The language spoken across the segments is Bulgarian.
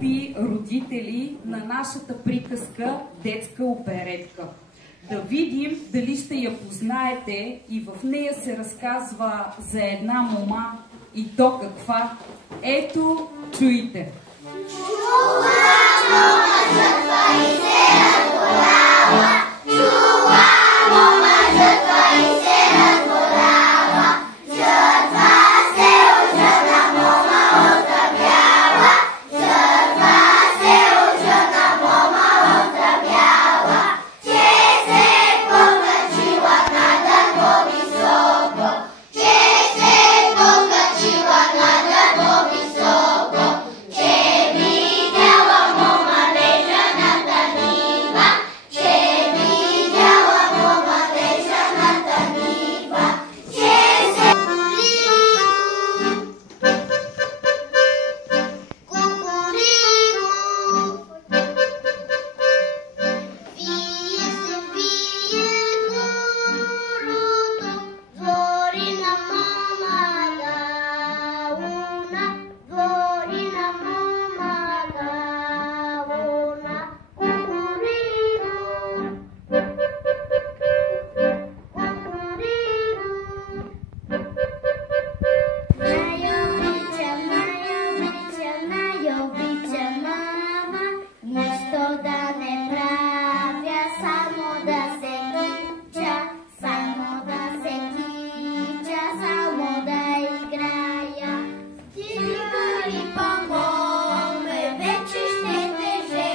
скъпи родители на нашата приказка детска оперетка. Да видим дали ще я познаете, и в нея се разказва за една мома, и то каква. Ето, чуйте! Чула момъчетва и се разболява, чула момъчетва и се разболява, жътва се ожъна мома оздравява, жътва се ожъна мома оздравява, че се покачила на дърво високо, че се покачила на дърво високо, че видяла мома лежаната нива, че видяла мома лежаната нива, че се кукурику, вие се вие куруто, двори на момата луна, двори на момата луна, кукурику, кукурику. Най-обича мама, нищо да не правя, само да се кича, само да се кича, само да играя. Стига и помогне, вече ще теже,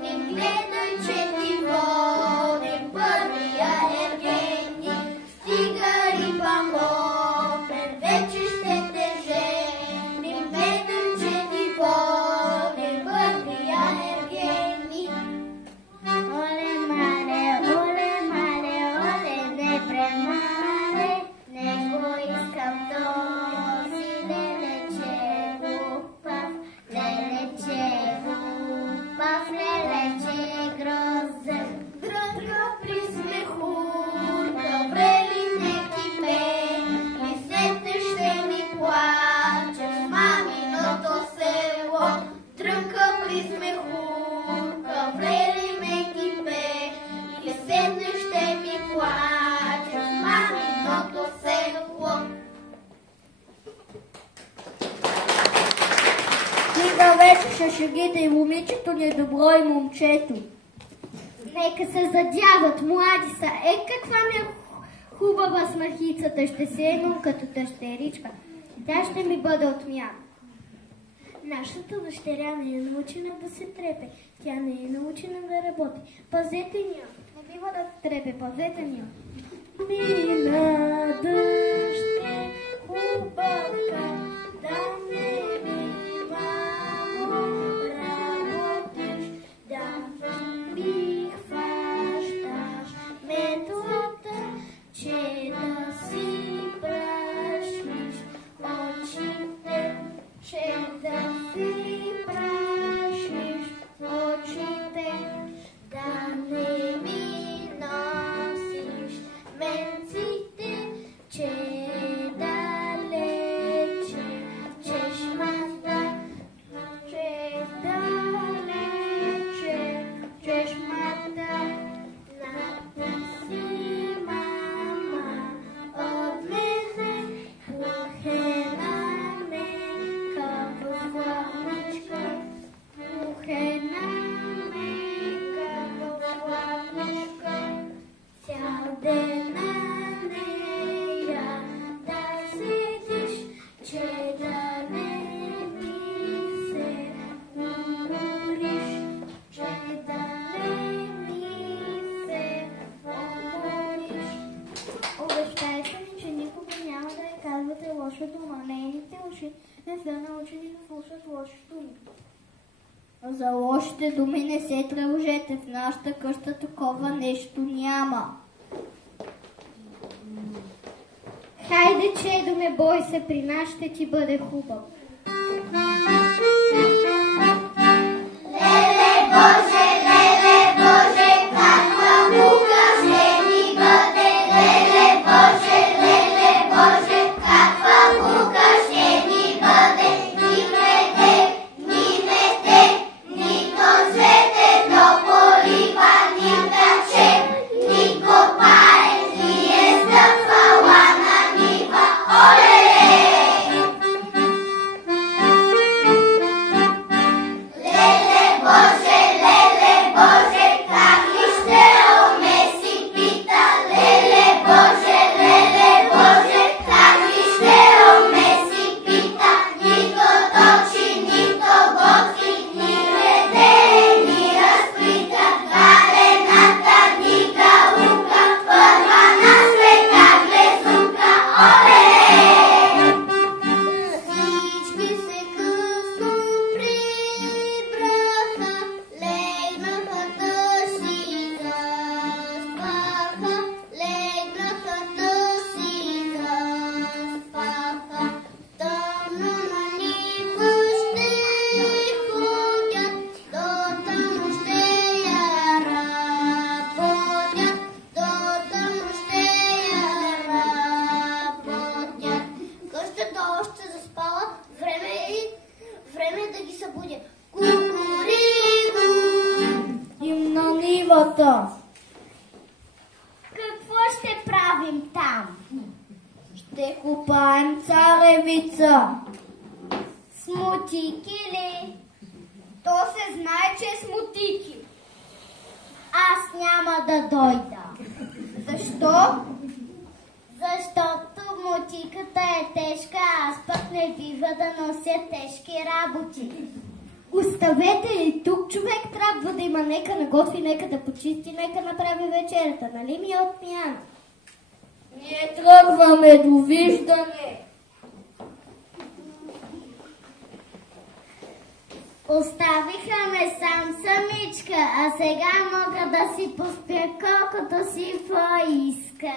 не гледай, че ти водим първия Евгений. Стига и помогне, вече ще теже, не гледай, че ти водим първия Евгений. Оле, мале, не премале, не го искам този лелече глупав, лелече глупав, лелече грозен. Дрънка при смехурка, врели не кипе, и сетне ще ми плаче в маминото село. Дрънка при смехурка, врели ме кипе, и сетне ще ми плаче в маминото село. Стига вече шашегите и момичето ни е добро и момчето. Нека се задяват, млади са. Каква ми е хубава смахицата, ще се едно като тъщеричка. Тя ще ми бъде отмяна. Нашата дъщеря не е научена да се трепе. Тя не е научена да работи. Пазете ни, не бива да трепе, пазете ни. Мила дъще, хубавка, да не ми мамо работиш, да ми хващаш метлата, че да си прашиш очите, че да си прашиш очите, да не ми носиш менците, че далече чешмата, че далече чешмата. Написи, мама, от мене кухена мека в хладничка, кухена мека в хладничка, цял ден на нея да седиш, че да не ми се умориш, че да не ми се умориш. Обещайте ми, че никога няма да я казвате лошо дума. Нейните уши не са научени да слушат лоши думи. За лошите думи не се тревожете, в нашата къща такова нещо няма. Хайде, чедо, не бой се, при нас ще ти бъде хубаво. Леле Боже, каква мука ще ни бъде. Леле Боже, каква мука ще ни бъде. Ни мете, купаем, царевица. С мотики ли? То се знае, че е с мотики. Аз няма да дойда. Защо? Защото мотиката е тежка, аз пък не бива да нося тежки работи. Оставете и тук човек трябва да има, нека наготви, нека да почисти, нека направи вечерята, нали ми е отмяна? Ние тръгваме, довиждане. Оставиха ме сам самичка, а сега мога да си поспя колкото си поиска.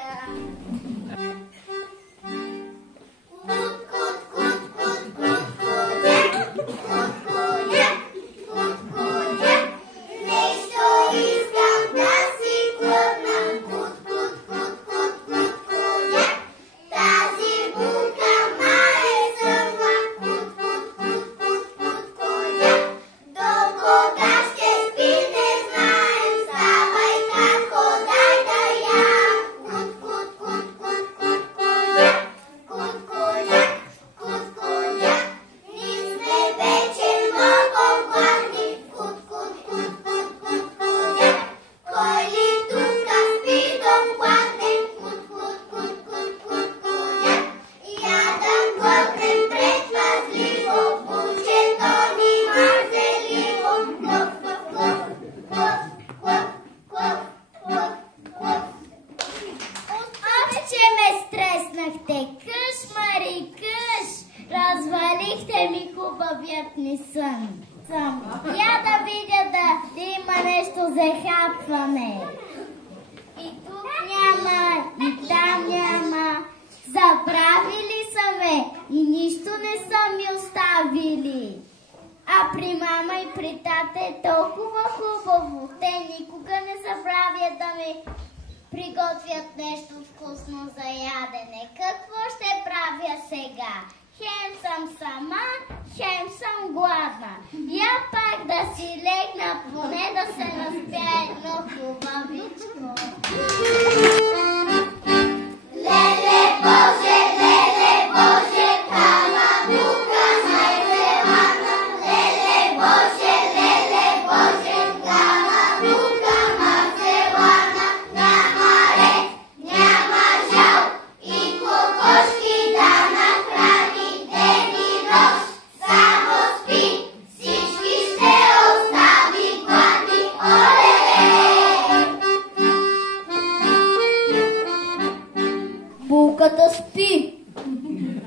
Развалихте ми хубавият ми сън. Я да видя да има нещо за хапване. И тук няма, и там няма. Забравили са ме и нищо не са ми оставили. А при мама и при тата е толкова хубаво. Те никога не забравят да ми приготвят нещо вкусно за ядене. Какво ще правя сега? Хем съм сама, хем съм гладна. Я пак да си легна, поне да се наспя едно хубавичко. Леле Боже, камабука най-зелана. Леле Боже, камабука най-зелана. Няма ред, няма жал и кокошки да нахрани ден и нощ. Само спи, всички ще остави гладни. Булката спи.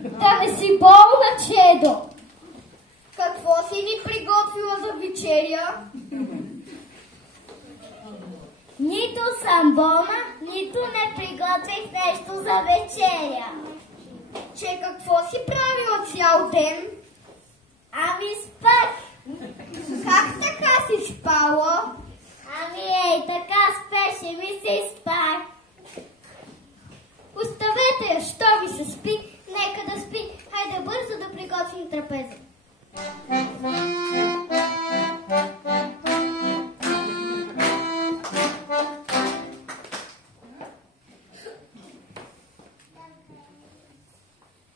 Да не си болна, чедо. Какво си ни приготвила за вечеря? Нито съм болна, нито не приготвих нещо за вечеря. Че какво си правила цял ден? Ами спах. Как така си спала? Ами ей, така спеше ми се спах. Оставете я, що ви се спи, нека да спи. Хайде бързо да приготвим трапеза.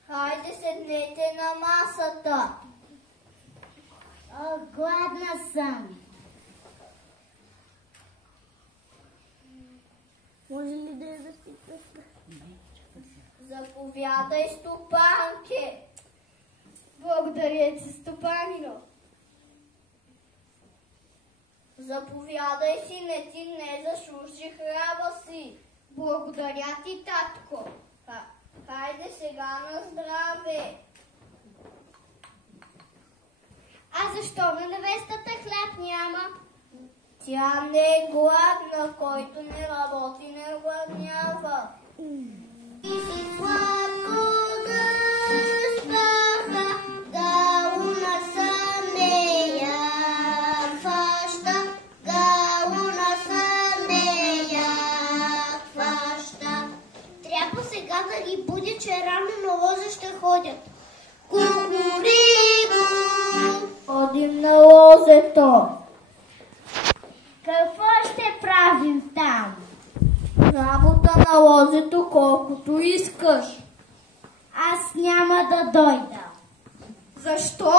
Хайде седнете на масата. О, гладна съм. Може ли да я запиташ? Заповядай, стопанке. Благодаря ти, стопанино. Заповядай си, не ти не заслужи хляба си. Благодаря ти, татко. Хайде сега на здраве. А защо на невестата хляб няма? Тя не е гладна, който не работи, не гладнява. И си сладко да спаха, галуна съм не я хваща, галуна съм не я хваща. Трябва сега да ги будя, че рано на лоза ще ходят. Кукуриго! Ходим на лозето. Какво ще правим там? Работа на лозето колкото искаш. Аз няма да дойда. Защо?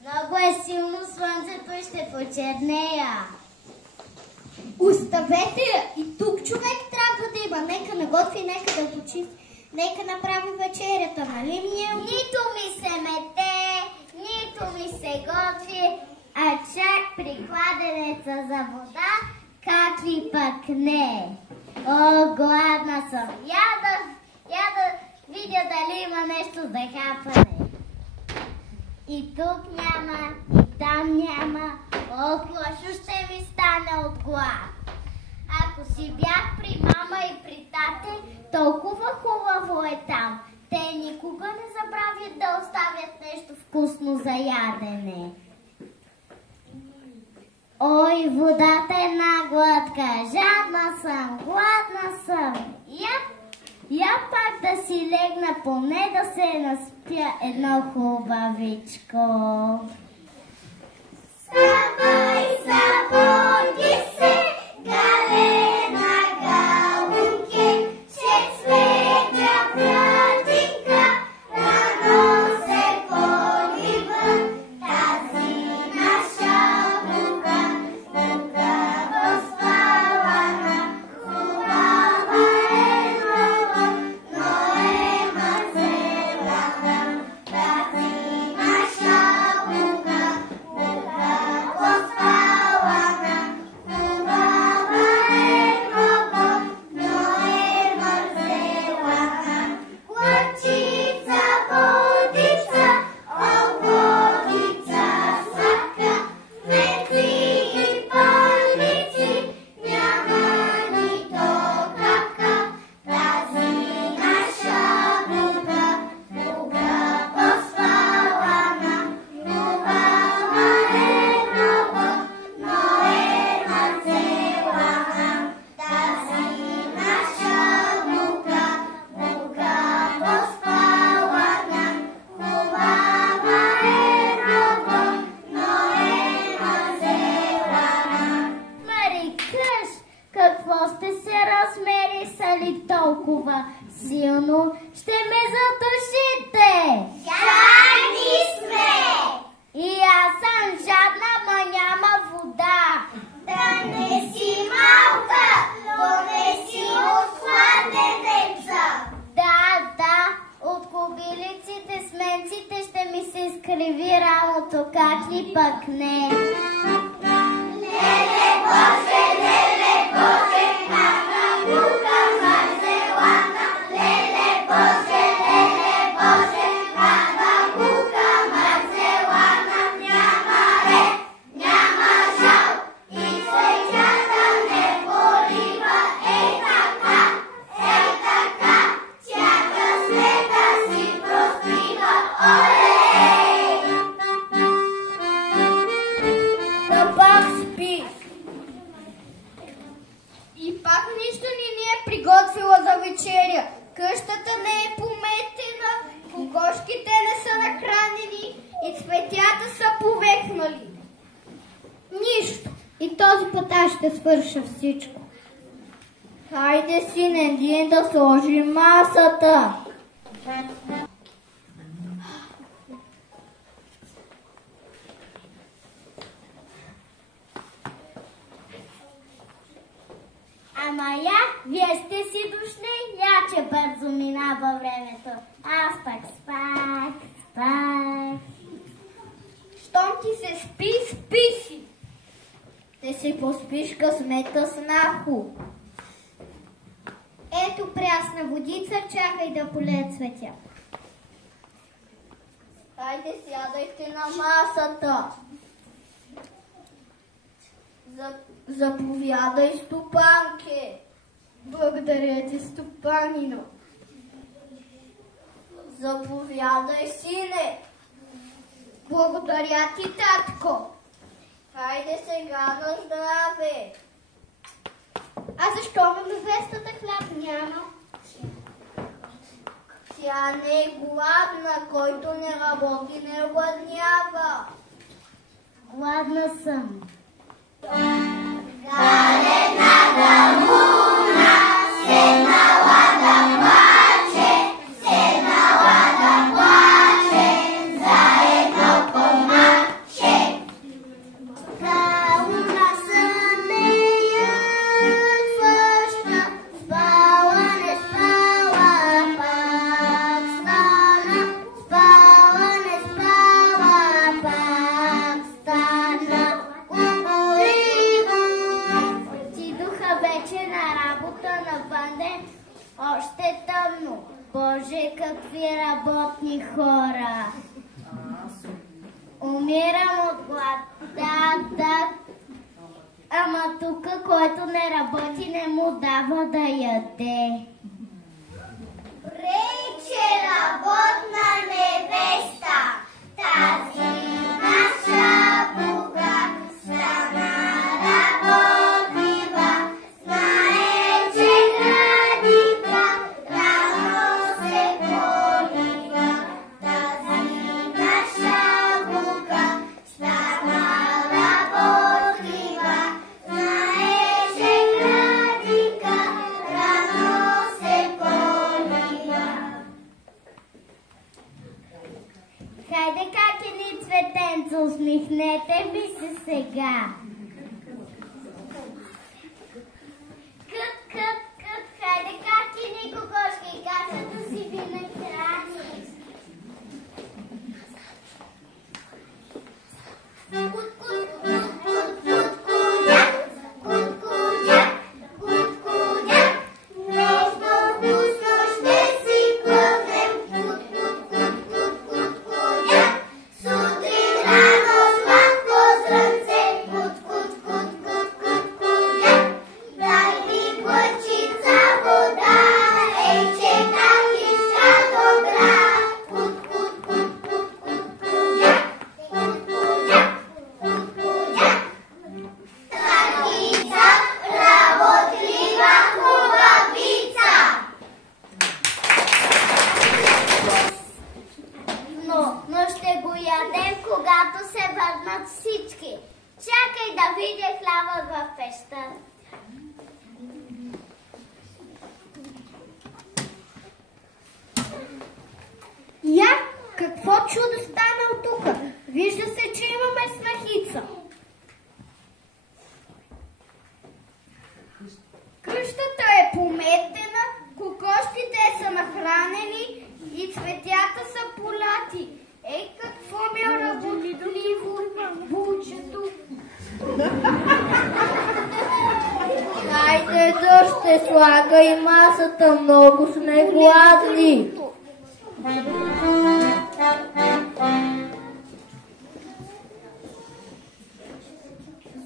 Много е силно слънцето и ще почернея. Оставете я. И тук човек трябва да има. Нека наготви, нека да почисти. Нека направи вечерята, нали ми е? Нито ми се мете, нито ми се готви, а чак при кладенеца за вода, как ли пък не. О, гладна съм. Я да видя дали има нещо за хапане. И тук няма, и там няма. О, лошо ще ми стане от глад. Ако си бях при мама и при тате, толкова хубаво е там. Те никога не забравят да оставят нещо вкусно за ядене. Ой, водата е една глътка. Жадна съм, гладна съм. Я пак да си легна, поне да се наспя едно хубавичко. Събуди се, галена галунке, ще светя пратинка, рано се гони вън, тази наша бука, бука поспалана, хубава е нова, но е мързелана, тази наша бука, бука поспалана, хубава е много, но е мързелана. Глъчица, водица, водица сладка, меци и първици, няма нито капка, тази наша бука, бука поспалана, хубава е много, но е мързелана, тази наша бука, бука поспалана, хубава е много, но е мързелана. Марикъш, какво сте се размерисали толкова силно? Ще ме задушите! Жадни сме! И аз съм жадна, ма няма вода. Да не си малка, донеси от кладенеца. Да, от кобилиците с менците ще ми се изкриви рамото, как ли пък не. Леле Боже, ана бука мързелана. Леле Боже, ана бука мързелана. Няма ред, няма жал и светята не полива. Ей така, тя късмета си простига. Олей! Да пак спи. И пак нищо ни е приготвила за вечеря. Къщата не е пометена, кокошките не са нахранени и цветята са повехнали. Нищо. И този път аз ще свърша всичко. Хайде, сине, един да сложим масата. Ама вие сте си дошли, че бързо минава времето. Аз пак спах. Щом ти се спи, спи си. Те си поспиш късмета с нахо. Ето прясна водица, чакай да полеят цветя. Хайде, сядайте на масата. Заповядай, стопанке. Благодаря ти, стопанино. Заповядай, сине. Благодаря ти, татко. Хайде сега на здраве. А защо ме невестата хляб няма? Тя не е гладна, който не работи, не гладнява. Гладна съм. Галена галуна, седнала да плаче, питка. Умирам от глад. Да. Ама тук, който не работи, не му дава да яде. Рече работна невеста, тази наша Бога, страна работлива, знае, че градика рано се полива. Тази наша Бога, страна работлива, знае, че градика рано се полива. Хайде, какини цветенца, усмихнете ми се сега. Кът, хайде, какини кокошки, кашата си ви нахрани. Но ще го ядем, когато се върнат всички. Чакай да видя хляба в пещта. Я, какво чудо стана от тук? Вижда се, че имаме снахица. Къщата е пометена, кокошките са нахранени и цветята са поляти. Ей, какво ми е работливо бучето. Хайде, да ще слага и масата, много сме гладни.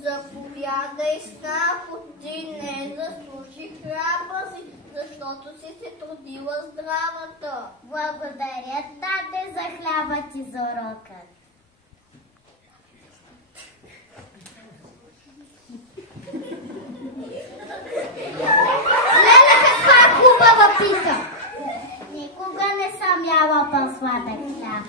Заповядай, Снахо, ти не заслужи хляба си, защото си се трудила здравата. Благодаря, тате, за хляба ти за урока. Леле, каква хубава пита! Никога не съм яла по-сладък хляб.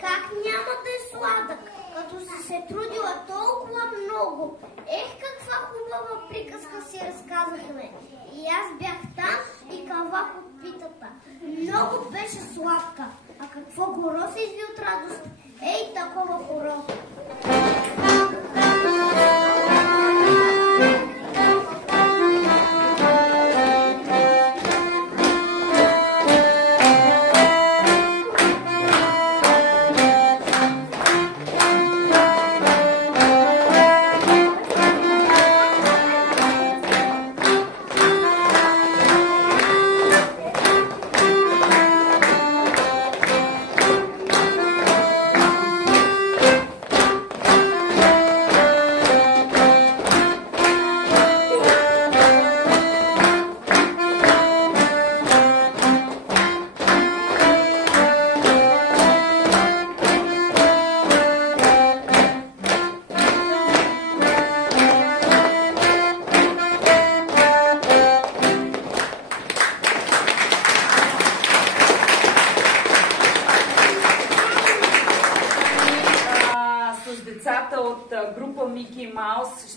Как няма да е сладък, като си се трудила толкова много? Ех, каква хубава приказка си разказахме. И аз бях там и кълвах от питата. Много беше сладка. А какво горо се изви от радост? Ей, такова горо.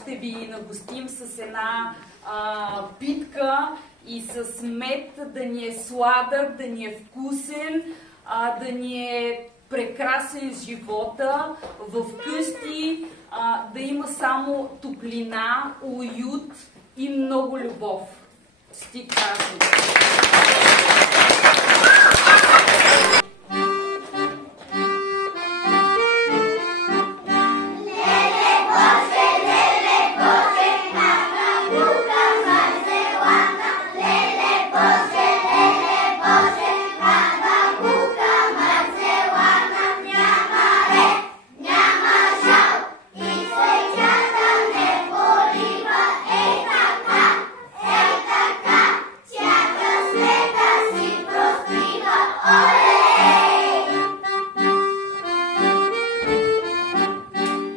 Ще ви нагостим с една питка и с мед, да ни е сладък, да ни е вкусен, да ни е прекрасен живота, вкъщи да има само топлина, уют и много любов. Честит празник!